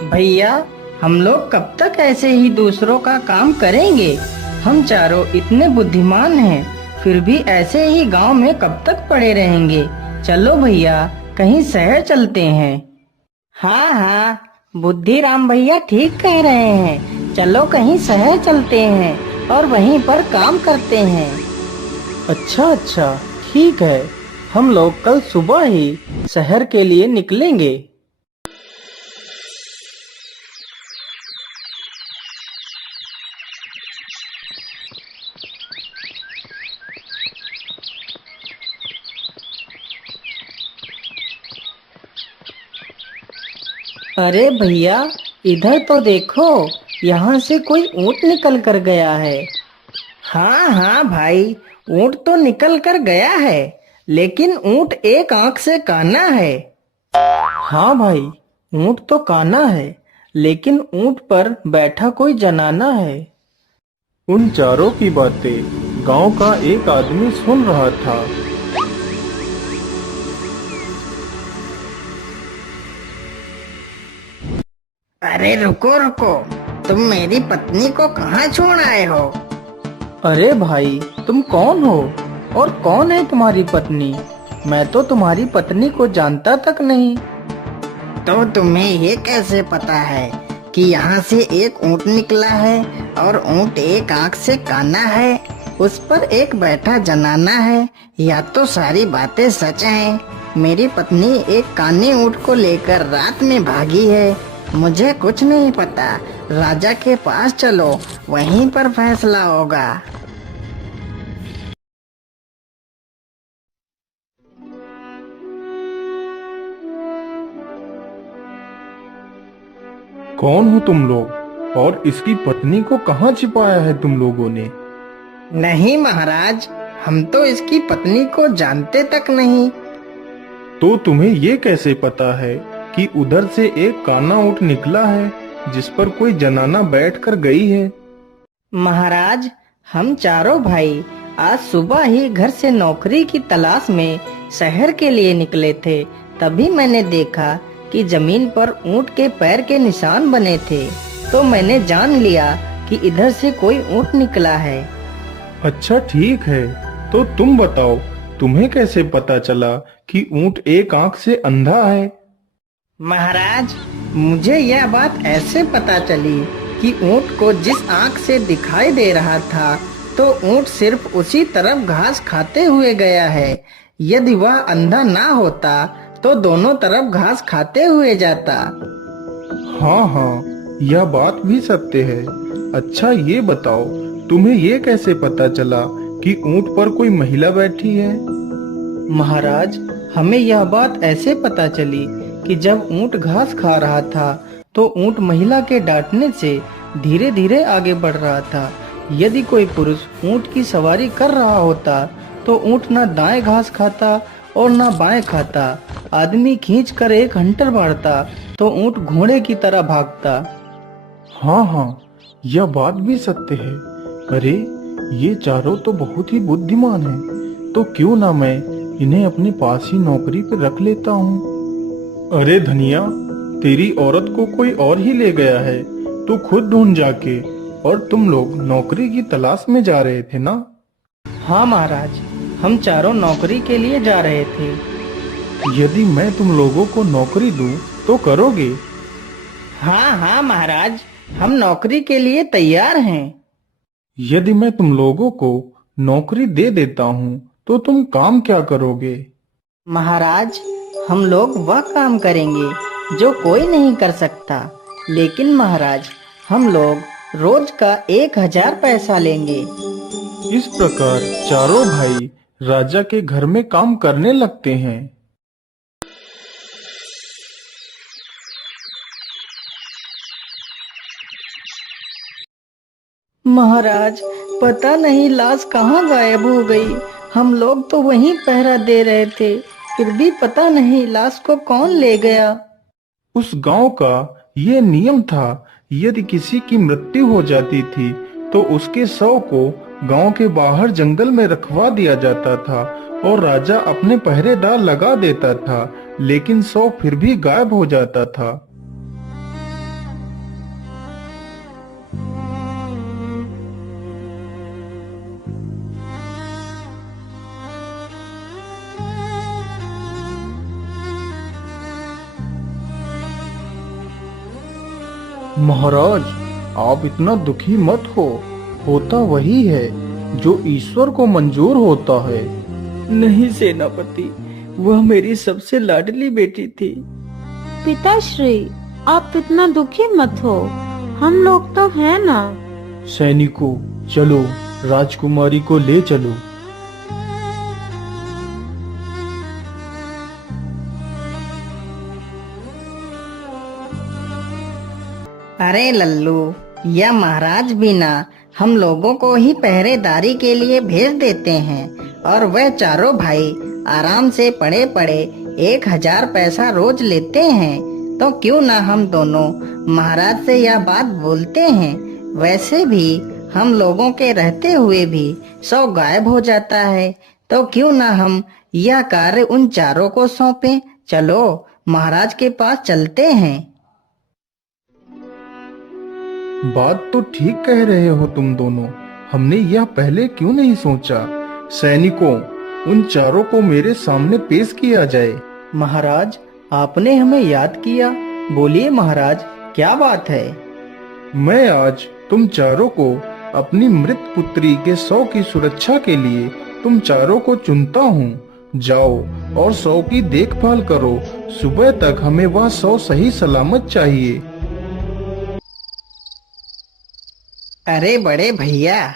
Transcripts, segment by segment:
भैया, हम लोग कब तक ऐसे ही दूसरों का काम करेंगे? हम चारों इतने बुद्धिमान हैं, फिर भी ऐसे ही गांव में कब तक पड़े रहेंगे? चलो भैया, कहीं शहर चलते हैं। हाँ हाँ, बुद्धिराम भैया ठीक कह रहे हैं। चलो कहीं शहर चलते हैं और वहीं पर काम करते हैं। अच्छा अच्छा, ठीक है। हम लोग कल सुबह ही शहर के लिए निकलेंगे। अरे भैया, इधर तो देखो, यहाँ से कोई ऊँट निकल कर गया है। हाँ हाँ भाई, ऊँट तो निकल कर गया है, लेकिन ऊँट एक आंख से काना है। हाँ भाई, ऊँट तो काना है, लेकिन ऊँट पर बैठा कोई जनाना है। उन चारों की बातें गांव का एक आदमी सुन रहा था। अरे रुको रुको, तुम मेरी पत्नी को कहाँ छोड़ आए हो? अरे भाई, तुम कौन हो और कौन है तुम्हारी पत्नी? मैं तो तुम्हारी पत्नी को जानता तक नहीं। तो तुम्हें ये कैसे पता है कि यहाँ से एक ऊँट निकला है और ऊँट एक आंख से काना है, उस पर एक बैठा जनाना है? या तो सारी बातें सच हैं। मेरी पत्नी एक काने ऊँट को लेकर रात में भागी है। मुझे कुछ नहीं पता। राजा के पास चलो, वहीं पर फैसला होगा। कौन हो तुम लोग और इसकी पत्नी को कहाँ छिपाया है तुम लोगों ने? नहीं महाराज, हम तो इसकी पत्नी को जानते तक नहीं। तो तुम्हें ये कैसे पता है कि उधर से एक काना ऊँट निकला है जिस पर कोई जनाना बैठकर गई है? महाराज, हम चारों भाई आज सुबह ही घर से नौकरी की तलाश में शहर के लिए निकले थे। तभी मैंने देखा कि जमीन पर ऊँट के पैर के निशान बने थे, तो मैंने जान लिया कि इधर से कोई ऊँट निकला है। अच्छा ठीक है, तो तुम बताओ, तुम्हें कैसे पता चला कि ऊँट एक आंख से अंधा है? महाराज, मुझे यह बात ऐसे पता चली कि ऊँट को जिस आँख से दिखाई दे रहा था, तो ऊँट सिर्फ उसी तरफ घास खाते हुए गया है। यदि वह अंधा ना होता तो दोनों तरफ घास खाते हुए जाता। हाँ हाँ, यह बात भी सत्य है। अच्छा ये बताओ, तुम्हें ये कैसे पता चला कि ऊँट पर कोई महिला बैठी है? महाराज, हमें यह बात ऐसे पता चली कि जब ऊँट घास खा रहा था, तो ऊँट महिला के डांटने से धीरे धीरे आगे बढ़ रहा था। यदि कोई पुरुष ऊँट की सवारी कर रहा होता, तो ऊँट न दाएं घास खाता और न बाएं खाता। आदमी खींच कर एक हंटर मारता, तो ऊँट घोड़े की तरह भागता। हाँ हाँ, यह बात भी सत्य है। अरे, ये चारों तो बहुत ही बुद्धिमान हैं, तो क्यों ना मैं इन्हें अपने पास ही नौकरी पर रख लेता हूँ। अरे धनिया, तेरी औरत को कोई और ही ले गया है, तू खुद ढूंढ जाके। और तुम लोग नौकरी की तलाश में जा रहे थे ना? हाँ महाराज, हम चारों नौकरी के लिए जा रहे थे। यदि मैं तुम लोगों को नौकरी दूं तो करोगे? हाँ हाँ महाराज, हम नौकरी के लिए तैयार हैं। यदि मैं तुम लोगों को नौकरी दे देता हूँ तो तुम काम क्या करोगे? महाराज, हम लोग वह काम करेंगे जो कोई नहीं कर सकता। लेकिन महाराज, हम लोग रोज का 1000 पैसा लेंगे। इस प्रकार चारों भाई राजा के घर में काम करने लगते हैं। महाराज, पता नहीं लाश कहाँ गायब हो गई। हम लोग तो वहीं पहरा दे रहे थे, फिर भी पता नहीं लाश को कौन ले गया। उस गांव का ये नियम था, यदि किसी की मृत्यु हो जाती थी तो उसके शव को गांव के बाहर जंगल में रखवा दिया जाता था और राजा अपने पहरेदार लगा देता था, लेकिन शव फिर भी गायब हो जाता था। महाराज, आप इतना दुखी मत हो। होता वही है जो ईश्वर को मंजूर होता है। नहीं सेनापति, वह मेरी सबसे लाडली बेटी थी। पिताश्री, आप इतना दुखी मत हो, हम लोग तो हैं ना। सैनिकों, चलो राजकुमारी को ले चलो। अरे लल्लू, यह महाराज भी ना हम लोगों को ही पहरेदारी के लिए भेज देते हैं, और वह चारों भाई आराम से पड़े पड़े 1000 पैसा रोज लेते हैं। तो क्यों ना हम दोनों महाराज से यह बात बोलते हैं। वैसे भी हम लोगों के रहते हुए भी 100 गायब हो जाता है, तो क्यों ना हम यह कार्य उन चारों को सौंपें। चलो महाराज के पास चलते हैं। बात तो ठीक कह रहे हो तुम दोनों। हमने यह पहले क्यों नहीं सोचा। सैनिकों, उन चारों को मेरे सामने पेश किया जाए। महाराज, आपने हमें याद किया। बोलिए महाराज, क्या बात है। मैं आज तुम चारों को अपनी मृत पुत्री के 100 की सुरक्षा के लिए तुम चारों को चुनता हूँ। जाओ और 100 की देखभाल करो। सुबह तक हमें वह 100 सही सलामत चाहिए। अरे बड़े भैया,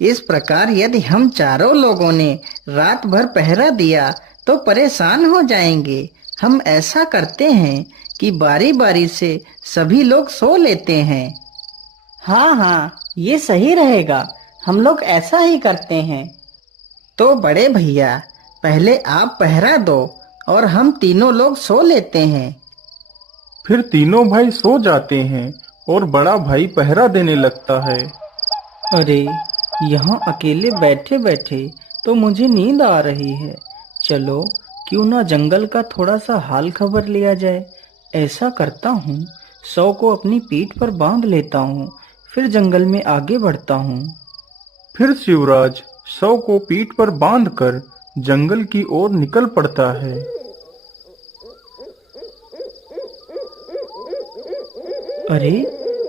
इस प्रकार यदि हम चारों लोगों ने रात भर पहरा दिया तो परेशान हो जाएंगे। हम ऐसा करते हैं कि बारी बारी से सभी लोग सो लेते हैं। हाँ हाँ, ये सही रहेगा। हम लोग ऐसा ही करते हैं। तो बड़े भैया, पहले आप पहरा दो और हम तीनों लोग सो लेते हैं। फिर तीनों भाई सो जाते हैं और बड़ा भाई पहरा देने लगता है। अरे, यहाँ अकेले बैठे बैठे तो मुझे नींद आ रही है। चलो क्यों ना जंगल का थोड़ा सा हाल खबर लिया जाए। ऐसा करता हूँ, 100 को अपनी पीठ पर बांध लेता हूँ, फिर जंगल में आगे बढ़ता हूँ। फिर शिवराज 100 को पीठ पर बांधकर जंगल की ओर निकल पड़ता है। अरे,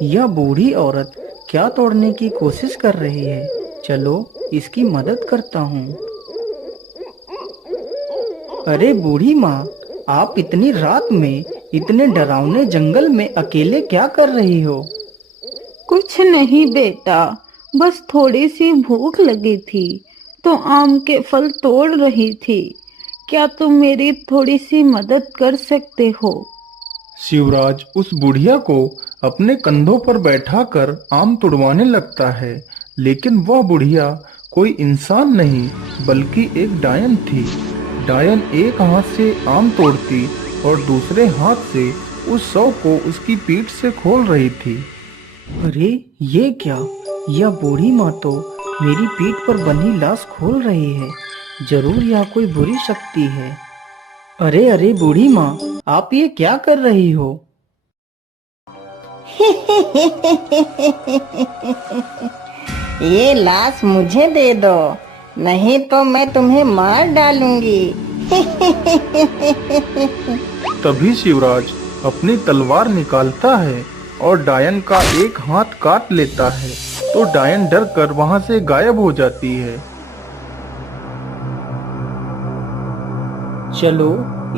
यह बूढ़ी औरत क्या तोड़ने की कोशिश कर रही है। चलो इसकी मदद करता हूँ। अरे बूढ़ी माँ, आप इतनी रात में इतने डरावने जंगल में अकेले क्या कर रही हो। कुछ नहीं बेटा, बस थोड़ी सी भूख लगी थी तो आम के फल तोड़ रही थी। क्या तुम मेरी थोड़ी सी मदद कर सकते हो। शिवराज उस बुढ़िया को अपने कंधों पर बैठाकर आम तुड़वाने लगता है, लेकिन वह बुढ़िया कोई इंसान नहीं बल्कि एक डायन थी। डायन एक हाथ से आम तोड़ती और दूसरे हाथ से उस 100 को उसकी पीठ से खोल रही थी। अरे ये क्या, यह बूढ़ी माँ तो मेरी पीठ पर बंधी लाश खोल रही है। जरूर यह कोई बुरी शक्ति है। अरे अरे बूढ़ी माँ, आप ये क्या कर रही हो। ये लाश मुझे दे दो, नहीं तो मैं तुम्हें मार डालूंगी। तभी शिवराज अपनी तलवार निकालता है और डायन का एक हाथ काट लेता है, तो डायन डर कर वहां से गायब हो जाती है। चलो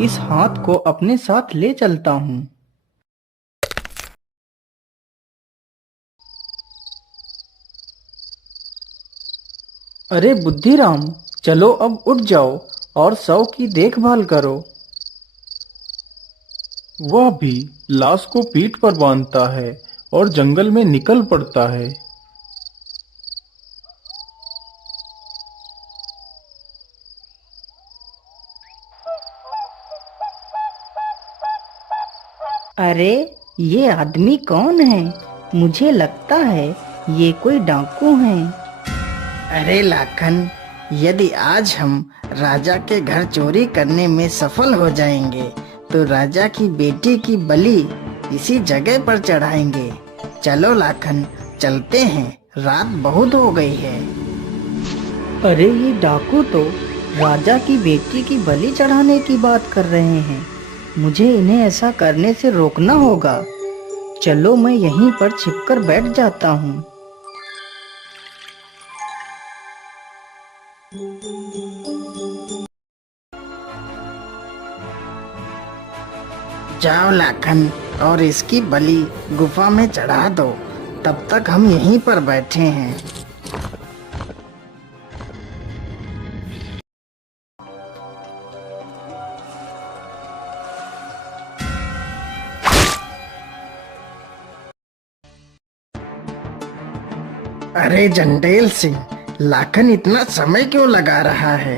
इस हाथ को अपने साथ ले चलता हूँ। अरे बुद्धिराम, चलो अब उठ जाओ और 100 की देखभाल करो। वह भी लाश को पीठ पर बांधता है और जंगल में निकल पड़ता है। अरे ये आदमी कौन है। मुझे लगता है ये कोई डाकू हैं। अरे लाखन, यदि आज हम राजा के घर चोरी करने में सफल हो जाएंगे तो राजा की बेटी की बलि इसी जगह पर चढ़ाएंगे। चलो लाखन, चलते हैं, रात बहुत हो गई है। अरे ये डाकू तो राजा की बेटी की बलि चढ़ाने की बात कर रहे हैं। मुझे इन्हें ऐसा करने से रोकना होगा। चलो मैं यहीं पर छिपकर बैठ जाता हूँ। जाओ लाखन, और इसकी बलि गुफा में चढ़ा दो। तब तक हम यहीं पर बैठे हैं। अरे जंडेल सिंह, लाखन इतना समय क्यों लगा रहा है?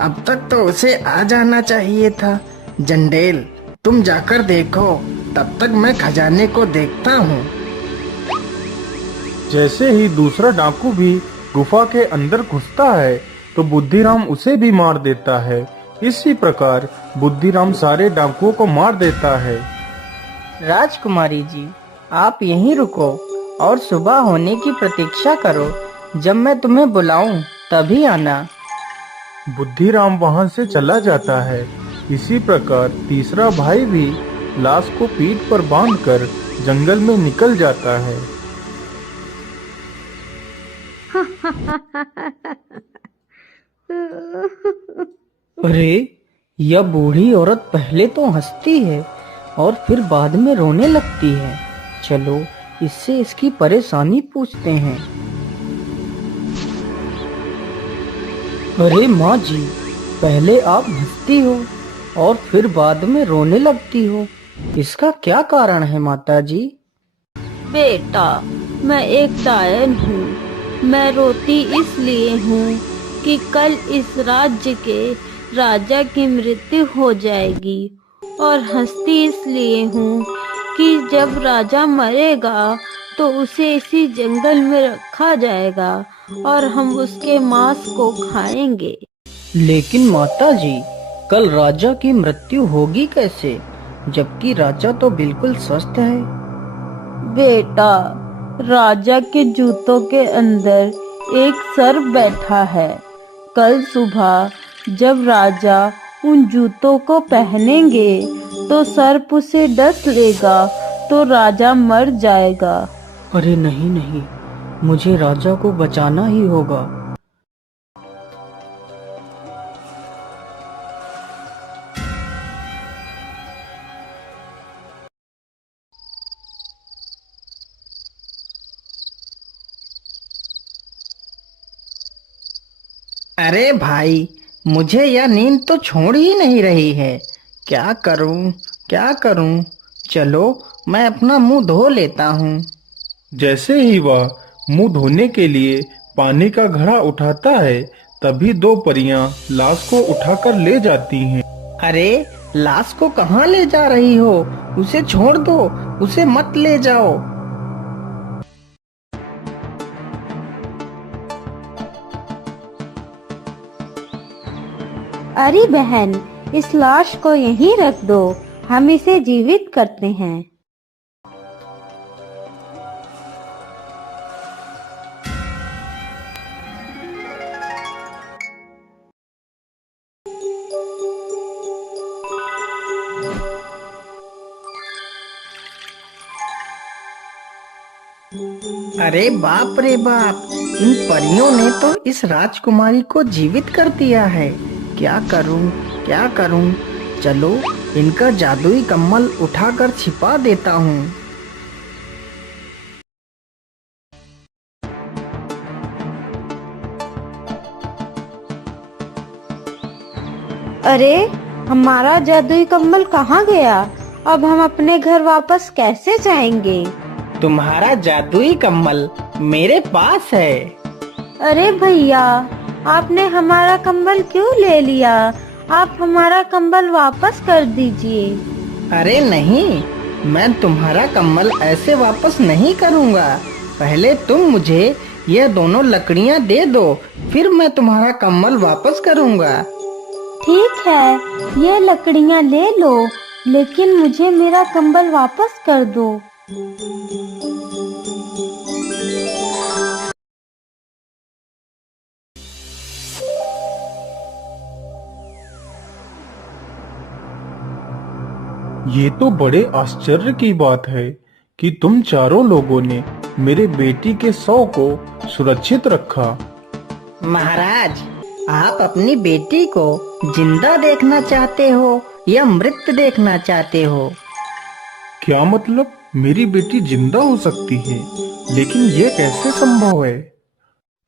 अब तक तो उसे आ जाना चाहिए था। जंडेल, तुम जाकर देखो, तब तक मैं खजाने को देखता हूँ। जैसे ही दूसरा डाकू भी गुफा के अंदर घुसता है तो बुद्धिराम उसे भी मार देता है। इसी प्रकार बुद्धिराम सारे डाकुओं को मार देता है। राजकुमारी जी, आप यहीं रुको और सुबह होने की प्रतीक्षा करो। जब मैं तुम्हें बुलाऊं तभी आना। बुद्धिराम वहां से चला जाता है। इसी प्रकार तीसरा भाई भी लाश को पीठ पर बांधकर जंगल में निकल जाता है। अरे, यह बूढ़ी औरत पहले तो हंसती है और फिर बाद में रोने लगती है। चलो इससे इसकी परेशानी पूछते हैं। अरे माँ जी, पहले आप हंसती हो और फिर बाद में रोने लगती हो, इसका क्या कारण है माता जी? बेटा, मैं एक डायन हूँ। मैं रोती इसलिए हूँ कि कल इस राज्य के राजा की मृत्यु हो जाएगी, और हंसती इसलिए हूँ कि जब राजा मरेगा तो उसे इसी जंगल में रखा जाएगा और हम उसके मांस को खाएंगे। लेकिन माता जी, कल राजा की मृत्यु होगी कैसे, जबकि राजा तो बिल्कुल स्वस्थ है? बेटा, राजा के जूतों के अंदर एक सर्प बैठा है। कल सुबह जब राजा उन जूतों को पहनेंगे तो सर्प उसे डस लेगा तो राजा मर जाएगा। अरे नहीं नहीं, मुझे राजा को बचाना ही होगा। अरे भाई, मुझे यह नींद तो छोड़ ही नहीं रही है। क्या करूं, क्या करूं? चलो मैं अपना मुंह धो लेता हूं। जैसे ही वह मुंह धोने के लिए पानी का घड़ा उठाता है तभी दो परियां लाश को उठाकर ले जाती हैं। अरे, लाश को कहाँ ले जा रही हो? उसे छोड़ दो, उसे मत ले जाओ। अरे बहन, इस लाश को यहीं रख दो, हम इसे जीवित करते हैं। अरे बाप रे बाप, इन परियों ने तो इस राजकुमारी को जीवित कर दिया है। क्या करूं, क्या करूं? चलो इनका जादुई कम्बल उठाकर छिपा देता हूं। अरे, हमारा जादुई कम्बल कहाँ गया? अब हम अपने घर वापस कैसे जाएंगे? तुम्हारा जादुई कम्बल मेरे पास है। अरे भैया, आपने हमारा कंबल क्यों ले लिया? आप हमारा कंबल वापस कर दीजिए। अरे नहीं, मैं तुम्हारा कम्बल ऐसे वापस नहीं करूँगा। पहले तुम मुझे ये दोनों लकड़ियाँ दे दो, फिर मैं तुम्हारा कम्बल वापस करूँगा। ठीक है, ये लकड़ियाँ ले लो, लेकिन मुझे मेरा कंबल वापस कर दो। ये तो बड़े आश्चर्य की बात है कि तुम चारों लोगों ने मेरे बेटी के शव को सुरक्षित रखा। महाराज, आप अपनी बेटी को जिंदा देखना चाहते हो या मृत देखना चाहते हो? क्या मतलब? मेरी बेटी जिंदा हो सकती है, लेकिन ये कैसे संभव है?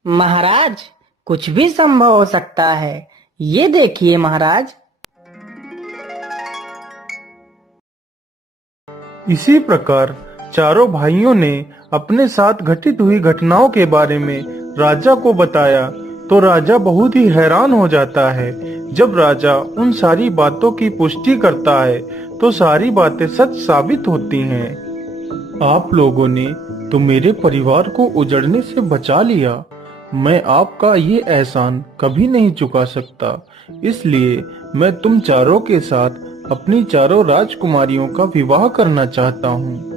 महाराज, कुछ भी संभव हो सकता है। ये देखिए महाराज। इसी प्रकार चारों भाइयों ने अपने साथ घटित हुई घटनाओं के बारे में राजा को बताया, तो राजा बहुत ही हैरान हो जाता है। जब राजा उन सारी बातों की पुष्टि करता है तो सारी बातें सच साबित होती हैं। आप लोगों ने तो मेरे परिवार को उजड़ने से बचा लिया। मैं आपका ये एहसान कभी नहीं चुका सकता, इसलिए मैं तुम चारों के साथ अपनी चारों राजकुमारियों का विवाह करना चाहता हूँ।